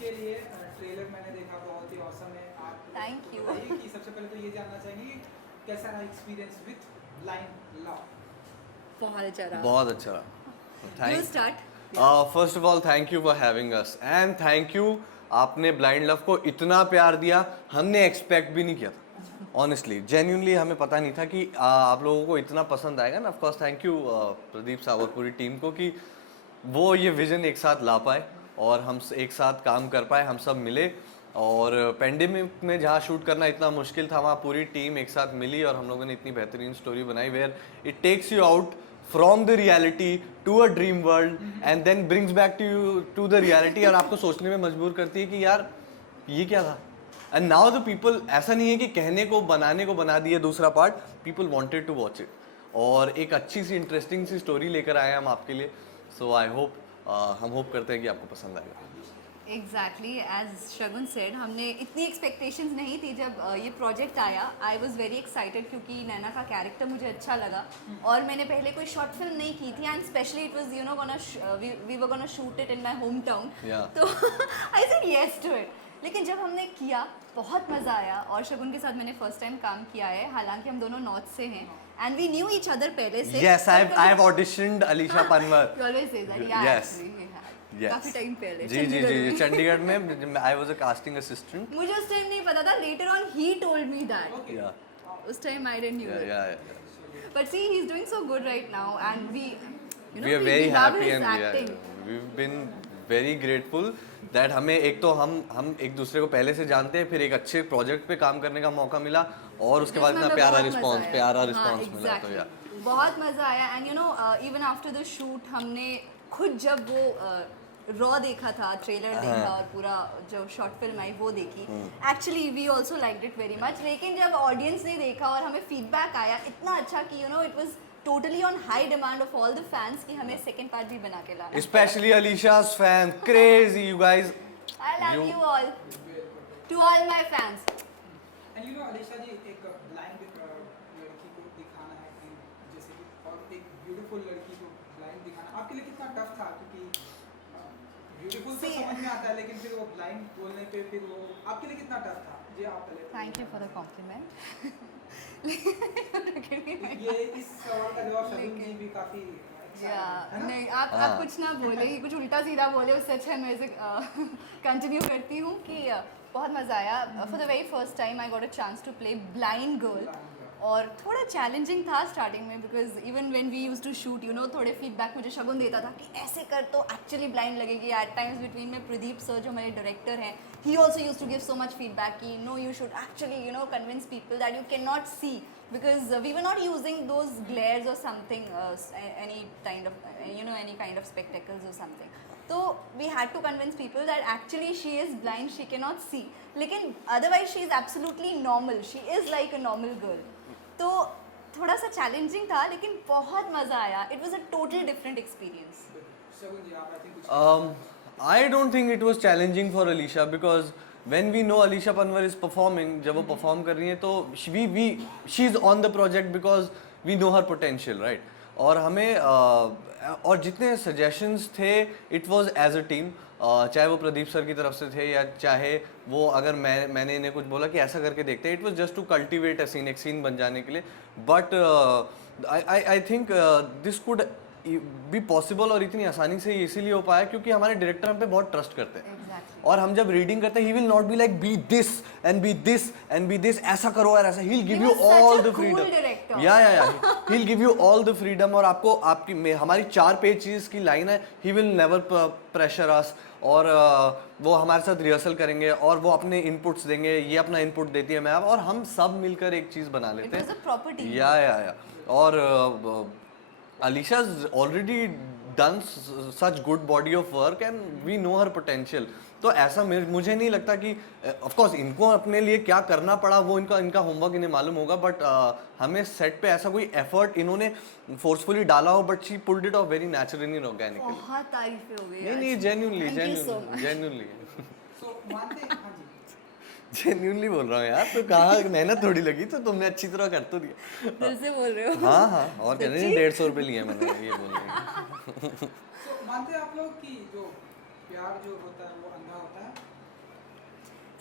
के लिए ट्रेलर मैंने देखा, बहुत ही ऑसम है। आप Thank you. बताइए कि सबसे पहले तो ये जानना चाहेंगे कि कैसा रहा एक्सपीरियंस विद ब्लाइंड लव। बहुत अच्छा रहा। You start. First of all thank you for having us and thank you, आपने ब्लाइंड लव को इतना प्यार दिया, हमने एक्सपेक्ट भी नहीं किया था। ऑनेस्टली जेन्युइनली हमें पता नहीं था कि आप लोगों को इतना पसंद आएगा ना। Of course thank you Pradeep सावत पूरी टीम को कि वो ये विजन एक साथ ला पाए और हम एक साथ काम कर पाए, हम सब मिले। और पेंडेमिक में जहाँ शूट करना इतना मुश्किल था, वहाँ पूरी टीम एक साथ मिली और हम लोगों ने इतनी बेहतरीन स्टोरी बनाई where it takes you out from the reality to a dream world and then brings back to you to the reality, और आपको सोचने में मजबूर करती है कि यार ये क्या था। एंड नाउ द पीपल, ऐसा नहीं है कि कहने को बनाने को बना दिए दूसरा part, people wanted to watch it और एक अच्छी सी इंटरेस्टिंग सी स्टोरी लेकर आए हम आपके लिए। सो आई होप, हम होप करते हैं कि आपको पसंद आएगा। Exactly, as Shagun said, हमने इतनी एक्सपेक्टेशंस नहीं थी जब ये प्रोजेक्ट आया। आई वॉज वेरी एक्साइटेड क्योंकि नैना का कैरेक्टर मुझे अच्छा लगा और मैंने पहले कोई शॉर्ट फिल्म नहीं की थी and specially it was you know gonna we were gonna shoot it in my home town, तो I said yes to it. लेकिन जब हमने किया बहुत मज़ा आया और शगुन के साथ मैंने फर्स्ट टाइम काम किया है, हालांकि हम दोनों नॉर्थ से हैं and we knew each other पहले से। Yes, I have auditioned Alisha Panwar. You always say that, yeah, Yes. actually we had. Yes. काफी टाइम पहले जी जी जी चंडीगढ़ में I was a casting assistant. मुझे उस टाइम नहीं पता था, later on he told me that. या उस time I didn't knew yeah but see he is doing so good right now and we you know we are very love happy his and acting. We have been very grateful that हमें एक तो हम एक दूसरे को पहले से जानते हैं, फिर एक अच्छे प्रोजेक्ट पे काम करने का मौका मिला और उसके बाद इतना प्यारा रिस्पांस मिला। तो या बहुत मज़ा आया and you no even after the shoot हमने खुद जब वो रॉ देखा था, ट्रेलर देखा और पूरा जो शॉर्ट फिल्म आई वो देखी, actually we also liked it very much. लेकिन जब ऑडियंस ने देखा और हमें फीडबैक आया इतना अच्छा कि you know it was totally on high demand of all the fans कि हमें second part भी बना के लाना। Especially Alisha's fans, crazy you guys. I love you all. To all my fans. And you know Alisha ji, एक blind लड़की को दिखाना है कि जैसे कि, और एक ब्यूटीफुल लड़की को ब्लाइंड दिखाना आपके लिए कितना टफ था? क्योंकि ब्यूटीफुल तो समझ में आता है लेकिन फिर वो ब्लाइंड बोलने पे फिर वो आपके लिए कितना टफ था? जी आप पहले Thank you for the compliment. ये इस सवाल का जवाब शगुन जी भी काफी नहीं आप कुछ ना बोले, कुछ उल्टा सीधा बोले, उससे अच्छा मैं इसे कंटिन्यू करती हूँ कि बहुत मज़ा आया। For the very first time I got a chance to play blind girl और थोड़ा चैलेंजिंग था स्टार्टिंग में because even when we used to shoot you know थोड़े फीडबैक मुझे शगुन देता था कि ऐसे कर तो एक्चुअली ब्लाइंड लगेगी। एट टाइम्स बिटवीन में प्रदीप सर जो हमारे डायरेक्टर हैं, he also use to give so much feedback कि no you should actually you know convince people that you can not see because we were not using those glares or something any kind of spectacles or something, so we had to convince people that actually she is blind, she cannot see, lekin otherwise she is absolutely normal, she is like a normal girl. तो थोड़ा सा challenging था लेकिन बहुत मज़ा आया। It was a total different experience. I don't think it was challenging for Alisha because when we know Alisha Panwar is performing, जब वो perform कर रही है तो she is on the project because we know her potential, right? और हमें और जितने suggestions थे it was as a team, चाहे वो प्रदीप सर की तरफ से थे या चाहे वो अगर मैंने इन्हें कुछ बोला कि ऐसा करके देखते हैं, it was just to cultivate a scene, एक scene बन जाने के लिए। But I think this could भी पॉसिबल और इतनी आसानी से इसीलिए हो पाया क्योंकि हमारे डायरेक्टर हम पे बहुत ट्रस्ट करते हैं। और हम जब रीडिंग करते हैं he will not be like be this and be this and be this, ऐसा करो और ऐसा, he will give you all the freedom. या he will give you all the freedom और आपको आपकी हमारी 4 पेजेस की लाइन है, he will never pressure us और वो हमारे साथ रिहर्सल करेंगे और वो अपने इनपुट्स देंगे, ये अपना इनपुट देती है मैम और हम सब मिलकर एक चीज़ बना लेते हैं। या और Alisha's already done such good body of work and we know her potential. तो ऐसा मुझे नहीं लगता कि of course इनको अपने लिए क्या करना पड़ा वो इनका होमवर्क इन्हें मालूम होगा, बट हमें सेट पे ऐसा कोई एफर्ट इन्होंने फोर्सफुली डाला हो, but she pulled it of very naturally and organically। बहुत तारीफें हो गई। नहीं genuinely जेन्युइनली बोल रहा हूँ यार, तो कहाँ मेहनत थोड़ी लगी, तो तुमने अच्छी तरह कर तो दिया। दिल से बोल रहे हो? हाँ और कह रहे हैं 150 रुपये लिए मैंने, ये बोल रहे हैं। मानते हैं आप लोग कि जो प्यार जो होता है वो अंधा होता है?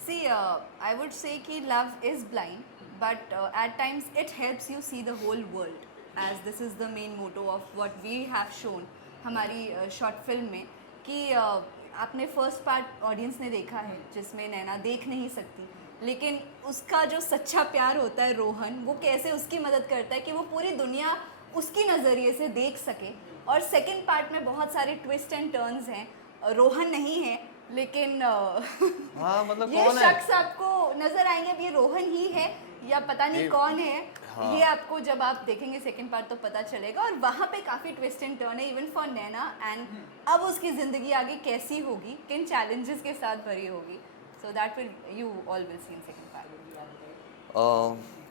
See, I would say कि love is blind, but at times it helps you see the whole world, as this is the main motto of what we have shown हमारी short film में कि आपने first part audience ने देखा है जिसमें नैना देख नहीं सकती, लेकिन उसका जो सच्चा प्यार होता है रोहन, वो कैसे उसकी मदद करता है कि वो पूरी दुनिया उसकी नज़रिए से देख सके। और सेकंड पार्ट में बहुत सारे ट्विस्ट एंड टर्न्स हैं, रोहन नहीं है लेकिन हाँ मतलब ये कौन है? शख्स आपको नजर आएंगे, अब ये रोहन ही है या पता नहीं कौन है। हाँ। ये आपको जब आप देखेंगे सेकंड पार्ट तो पता चलेगा। और वहाँ पे काफ़ी ट्विस्ट एंड टर्न है इवन फॉर नैना, एंड अब उसकी ज़िंदगी आगे कैसी होगी, किन चैलेंजेस के साथ भरी होगी, so that will you all will see in second part.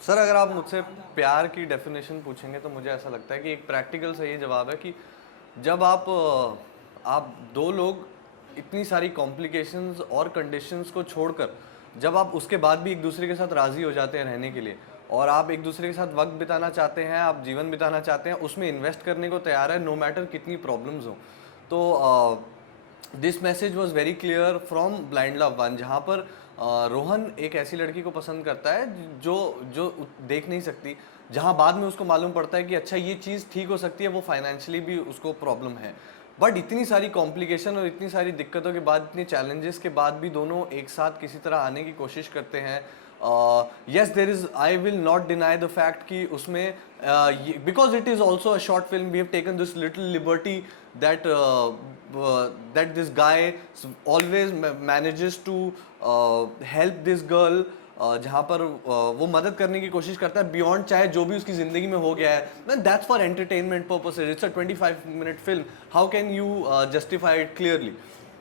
Sir अगर आप मुझसे प्यार की डेफिनेशन पूछेंगे तो मुझे ऐसा लगता है कि एक प्रैक्टिकल सही जवाब है कि जब आप दो लोग इतनी सारी कॉम्प्लिकेशंस और कंडीशंस को छोड़कर जब आप उसके बाद भी एक दूसरे के साथ राज़ी हो जाते हैं रहने के लिए, और आप एक दूसरे के साथ वक्त बिताना चाहते हैं, आप जीवन बिताना चाहते हैं, उसमें इन्वेस्ट करने को तैयार है नो मैटर कितनी प्रॉब्लम्स हो, तो this message was very clear from blind love 1, जहाँ पर रोहन एक ऐसी लड़की को पसंद करता है जो देख नहीं सकती, जहाँ बाद में उसको मालूम पड़ता है कि अच्छा ये चीज़ ठीक हो सकती है, वो फाइनेंशियली भी उसको प्रॉब्लम है, बट इतनी सारी कॉम्प्लिकेशन और इतनी सारी दिक्कतों के बाद, इतने चैलेंजेस के बाद भी दोनों एक साथ किसी तरह आने की कोशिश करते हैं। yes there is, I will not deny the fact कि उसमें because it is also a short film, we have taken this little liberty that that this guy always manages to help this girl, जहाँ पर वो मदद करने की कोशिश करता है बियॉन्ड चाहे जो भी उसकी ज़िंदगी में हो गया है, that's for entertainment purposes, it's a 25-minute film, how can you justify it clearly.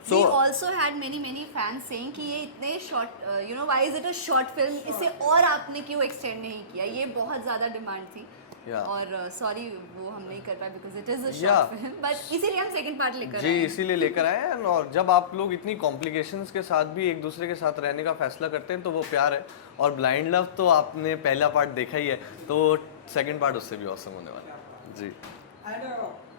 We also had many fans saying कि ये इतने short, you know, why is it a short film? इसे और आपने क्यों extend नहीं किया? ये बहुत ज़्यादा डिमांड थी। और सॉरी वो हम नहीं कर पाए because it is a short film, but इसीलिए हम second part लेकर आए। जी इसीलिए लेकर आए हैं, और जब आप लोग इतनी कॉम्प्लिकेशंस के साथ भी एक दूसरे के साथ रहने का फैसला करते हैं तो वो प्यार है, और ब्लाइंड लव तो आपने पहला पार्ट देखा ही है, तो सेकंड पार्ट उससे भी ऑसम होने वाला है। जी एंड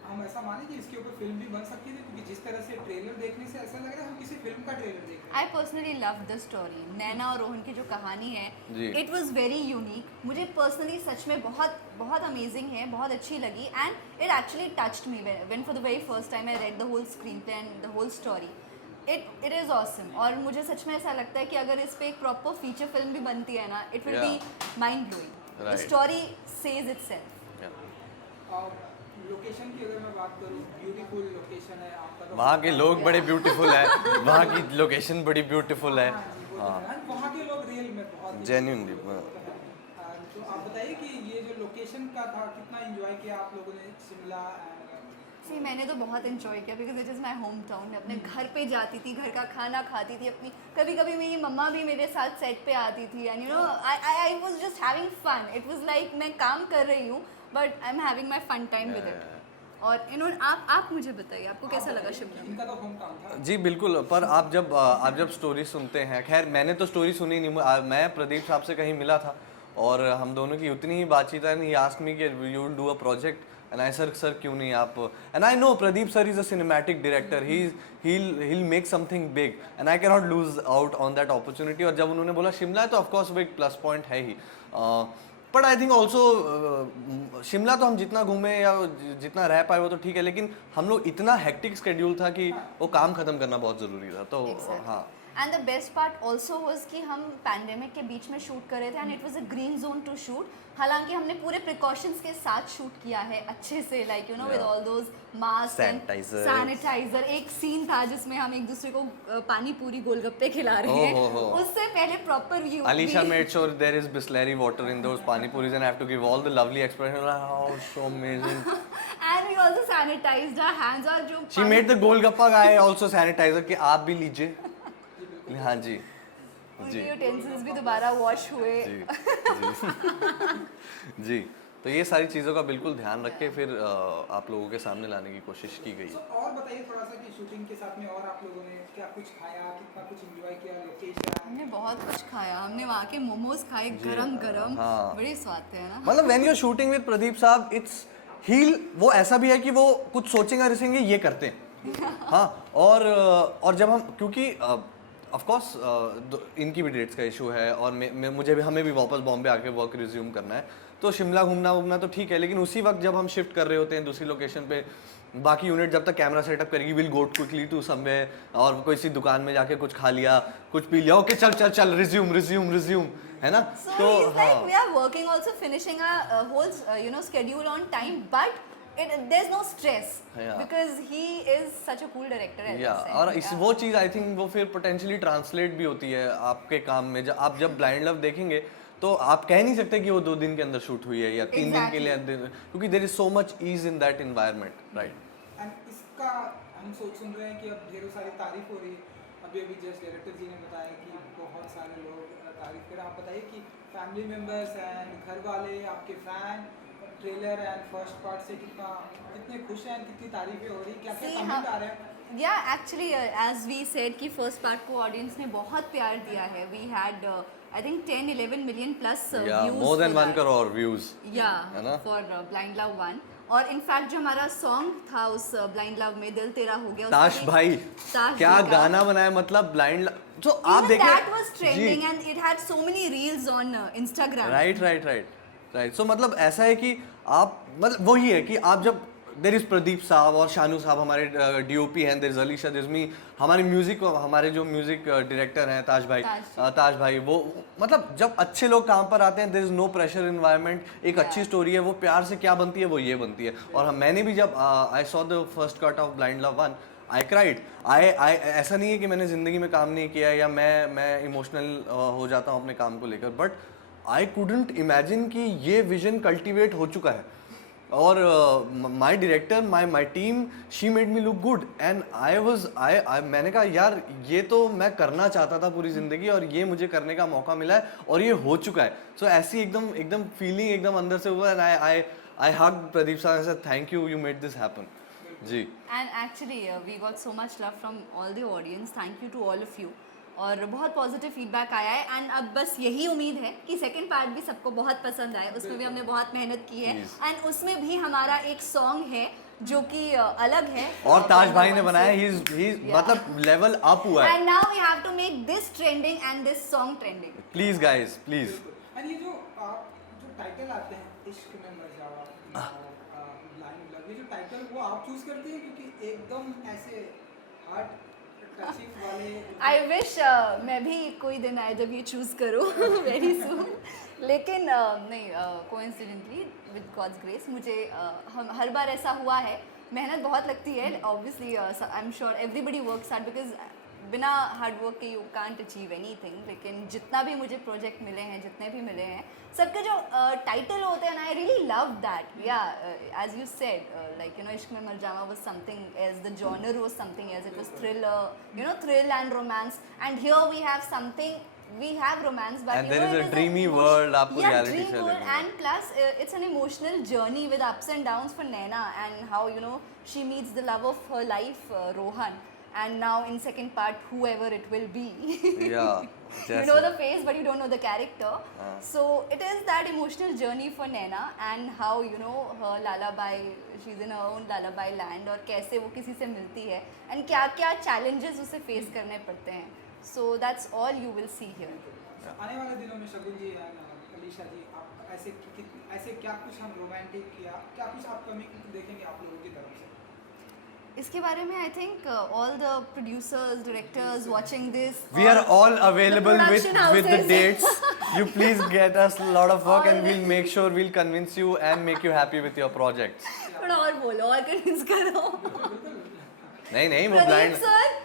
हम ऐसा माने कि इसके ऊपर फिल्म भी बन सकती है, क्योंकि जिस तरह से ट्रेलर देखने से ऐसा लग रहा है हम किसी फिल्म का ट्रेलर देख रहे हैं। I personally love the story. नैना और रोहन की जो कहानी है, जी। it was very unique. मुझे पर्सनली सच में बहुत अमेजिंग है, बहुत अच्छी लगी, and it actually touched me when for the very first time I read the whole screenplay and the whole story. It is awesome. और मुझे सच में ऐसा लगता है कि अगर इस पे एक प्रॉपर फीचर फिल्म भी बनती है ना, it will be mind blowing. The Right. story says itself. और लोकेशन की अगर मैं बात करूँ, ब्यूटीफुल लोकेशन है आपका, तो वहाँ के लोग बड़े ब्यूटीफुल हैं, वहाँ की लोकेशन बड़ी ब्यूटीफुल है, वहाँ के लोग रियल में बहुत जेन्युइनली। तो आप बताइए कि ये जो लोकेशन का था कितना एंजॉय किया आप लोगों ने शिमला? सी मैंने तो बहुत इन्जॉय किया because it is my home town. मैं अपने घर पे जाती थी, घर का खाना खाती थी अपनी, कभी कभी मेरी मम्मा भी मेरे साथ सेट पे आती थी, and you know I was just having fun. It was like मैं काम कर रही हूँ but I am having my fun time with it. और यू नो आप मुझे बताइए आपको कैसा लगा शिमला? इनका तो होम टाउन था। जी बिल्कुल, पर आप जब स्टोरी सुनते हैं, खैर मैंने तो स्टोरी सुनी नहीं, मैं प्रदीप साहब से कहीं मिला था और हम दोनों की उतनी ही बातचीत है, ही आस्क्ड मी कि you will do a project, and I sir क्यों नहीं आप, and I know Pradeep sir is a cinematic director, he'll make something big and I cannot lose out on that opportunity। और जब उन्होंने बोला शिमला है तो ऑफ कोर्स वो एक प्लस पॉइंट है ही, but I think also Shimla तो हम जितना घूमे या जितना रह पाए वो तो ठीक है, लेकिन हम लोग इतना हेक्टिक स्केड्यूल था कि वो काम खत्म करना बहुत ज़रूरी था, तो हाँ। And the best part also was कि हम पैंडेमिक के बीच में शूट कर रहे थे and it was a green zone to shoot. हालांकि हमने पूरे प्रिकॉशंस के साथ शूट किया है अच्छे से, like you know with all those mask and sanitizer. एक सीन था जिसमें हम एक दूसरे को पानी पूरी गोलगप्पे खिला रहे हैं, उससे पहले proper view. Alisha made sure there is Bisleri water in those pani puris and I have to give all the lovely expressions, oh so amazing। And we also sanitized our hands। और जो She made the golgappa guy also sanitizer कि आप भी लीजिए। हाँ जी उनके utensils भी दोबारा वॉश हुए। जी तो ये सारी चीज़ों का बिल्कुल ध्यान रख के फिर आप लोगों के सामने लाने की कोशिश की गई। और बताइए थोड़ा सा कि शूटिंग के साथ में और आप लोगों ने क्या कुछ खाया, कितना कुछ एंजॉय किया, लोकेशन? हमने बहुत कुछ खाया, हमने वहाँ के मोमोज खाए गरम गरम, बड़े स्वाद थे ना। मतलब when you are shooting with Pradeep साहब इट्स वो ऐसा भी है कि वो कुछ सोचेंगे रिसेंगे ये करते हैं। हाँ और जब हम, क्योंकि ऑफ कोर्स इनकी भी डेट्स का इशू है और मुझे भी हमें भी वापस बॉम्बे आके वर्क रिज्यूम करना है, तो शिमला घूमना तो ठीक है, लेकिन उसी वक्त जब हम शिफ्ट कर रहे होते हैं दूसरी लोकेशन पे, बाकी यूनिट जब तक कैमरा सेटअप करेगी will go quickly to somewhere और कोई सी दुकान में जाके कुछ खा लिया, कुछ पी लिया, ओके चल चल चल रिज्यूम, है ना? So तो he's like, we are working also, finishing a whole schedule on time, but there's no stress Yeah. because he is such a cool director. as या I said. और इस वो चीज़ आई थिंक वो फिर potentially translate भी होती है आपके काम में। जब आप ब्लाइंड लव देखेंगे तो आप कह नहीं सकते कि वो 2 दिन के अंदर शूट हुई है या 3 दिन के लिए, क्योंकि there is so much ease in that environment, right? And इसका हम सुन रहे हैं कि अब ढेरों सारी तारीफ हो रही है, अभी जस्ट डायरेक्टर जी ने बताया कि बहुत सारे लोग तारीफ कर रहे हैं। आप बताइए कि फैमिली मेम्बर्स एंड घर वाले, आपके fan trailer and first part से कितने खुश हैं, कितनी तारीफें हो रही, क्या क्या See, कमेंट आ रहे हैं? Yeah, actually, as we said कि first part को audience ने बहुत प्यार दिया है. We had I think 10-11 million plus या views. More than for 1 that. Crore views. Yeah, है ना? for Blind Love 1. और इनफैक्ट जो हमारा सॉन्ग था उस ब्लाइंड लव में, दिल तेरा हो गया, ताश उसमें भी- भाई ताश क्या जी का- गाना बनाया, मतलब ब्लाइंड जो आप Even देखें that was trending and it had so many reels on Instagram. Right. So मतलब ऐसा है कि आप मतलब वही है कि आप जब देर इज प्रदीप साहब और शानू साहब हमारे डीओपी हैं, देर इज अलीशा दिजमी, हमारे म्यूजिक हमारे जो म्यूजिक डायरेक्टर हैं ताज भाई, वो मतलब जब अच्छे लोग काम पर आते हैं there is no pressure environment, एक अच्छी स्टोरी है, वो प्यार से क्या बनती है वो ये बनती है। और मैंने भी जब I saw the first cut of blind love 1 I cried. I ऐसा नहीं है कि मैंने ज़िंदगी में काम नहीं किया या मैं इमोशनल हो जाता हूँ अपने काम को लेकर, बट आई कुडंट इमेजिन कि ये विजन कल्टिवेट हो चुका है। और my director my team she made me look good and मैंने कहा यार ये तो मैं करना चाहता था पूरी ज़िंदगी और ये मुझे करने का मौका मिला है और ये हो चुका है। सो ऐसी एकदम फीलिंग एकदम अंदर से हुआ एंड आई हग प्रदीप साहब से thank you made this happen जी। And actually we got so much love from all the audience. Thank you to all of you. और बहुत पॉजिटिव फीडबैक आया है एंड अब बस यही उम्मीद है कि सेकंड पार्ट भी सबको बहुत पसंद आए। उसमें भी हमने बहुत मेहनत की है एंड उसमें भी हमारा एक सॉन्ग है जो कि अलग है और ताज भाई ने बनाया, ही मतलब लेवल अप हुआ है। And now we have to make this trending and this song trending. Please guys please. And ये जो टाइटल आते हैं इश्क में मर जावा, ब्लाइंड लव, ये जो टाइटल वो आप चूज करती हैं क्योंकि एकदम ऐसे हार्ट टचिंग वाले। आई विश मैं भी कोई दिन आए जब ये चूज़ करूँ वेरी सून, लेकिन नहीं, कोइंसिडेंटली विद गॉड्स ग्रेस मुझे हम हर बार ऐसा हुआ है। मेहनत बहुत लगती है obviously, I am sure everybody works hard because बिना हार्ड वर्क के यू कांट अचीव एनीथिंग। लेकिन जितना भी मुझे प्रोजेक्ट मिले हैं, जितने भी मिले हैं, सबके जो टाइटल होते हैं, आई रियली लव दैट। या एज यू सेड like इश्क में मर जावा was something else, the genre was something else, it was thriller, thrill and romance, and here we have something, we have romance but And there is a dreamy world, आपको reality dream show world, लगेगा। and plus it's an emotional journey with ups and downs for Naina and how she meets the love of her life, Rohan, and now in second part whoever it will be Yeah, you know the face but you don't know the character. So it is that emotional journey for Naina and how her lullaby, she's in her own lullaby land, और कैसे वो किसी से मिलती है and क्या क्या challenges उसे face करने पड़ते हैं. So that's all you will see here. आने वाले दिनों में शगुन जी एंड अलीशा जी, आप ऐसे क्या कुछ हम रोमांटिक या क्या कुछ अपकमिंग देखेंगे आप लोगों की तरफ से? इसके बारे में I think all the producers, directors watching this, We are all available with production the houses. dates. You please get us a lot of work and we'll make sure we'll convince you and make you happy with your projects. थोड़ा और बोलो और convince करो. नहीं वो Pradeep blind sir,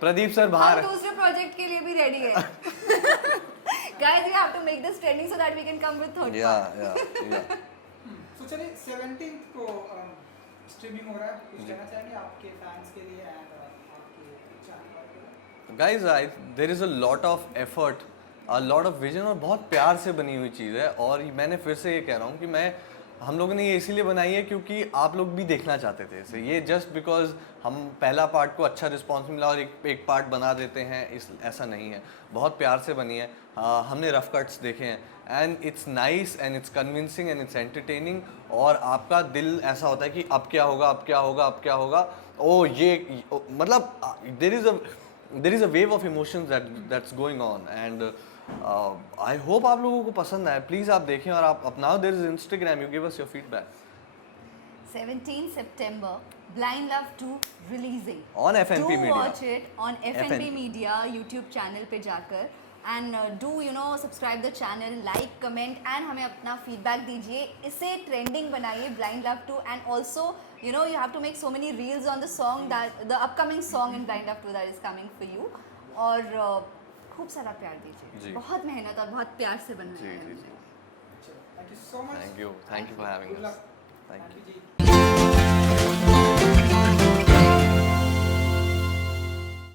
Pradeep sir हम बाहर दूसरे प्रोजेक्ट के लिए भी रेडी है. Guys, we have to make this trending so that we can come with third part. या तो चलिए 17th को स्ट्रीमिंग हो रहा है, कुछ कहना चाहेंगे आपके फैंस के लिए एंड आपके चाहने वालों के लिए? Guys there is a lot of effort, a lot of vision और बहुत प्यार से बनी हुई चीज़ है। और मैंने फिर से ये कह रहा हूँ कि हम लोगों ने ये इसीलिए बनाई है क्योंकि आप लोग भी देखना चाहते थे इसे। ये जस्ट बिकॉज हम पहला पार्ट को अच्छा रिस्पॉन्स मिला और एक पार्ट बना देते हैं, ऐसा नहीं है। बहुत प्यार से बनी है। हमने रफ कट्स देखे हैं and it's nice and it's convincing and it's entertaining. और आपका दिल ऐसा होता है कि अब क्या होगा। ओ ये मतलब there is a there is a wave of emotions that's going on, and I hope आप लोगों को पसंद आए. Please आप देखें और आप now there is Instagram. You give us your feedback 17 September, Blind Love 2 releasing. on FNP Do Media. watch it on FNP FNP. Media YouTube channel पे जाकर, and do subscribe the channel, like, comment, and हमें अपना feedback दीजिए. इसे trending बनाइए Blind Love 2, and also you have to make so many reels on the song, that the upcoming song in Blind Love 2 that is coming for you. और खूब सारा प्यार दीजिए. जी. बहुत मेहनत और बहुत प्यार से बनाया है जी, जी, हमने. जी. Thank you so much. Thank you for having Good us. luck. Thank you. Ji.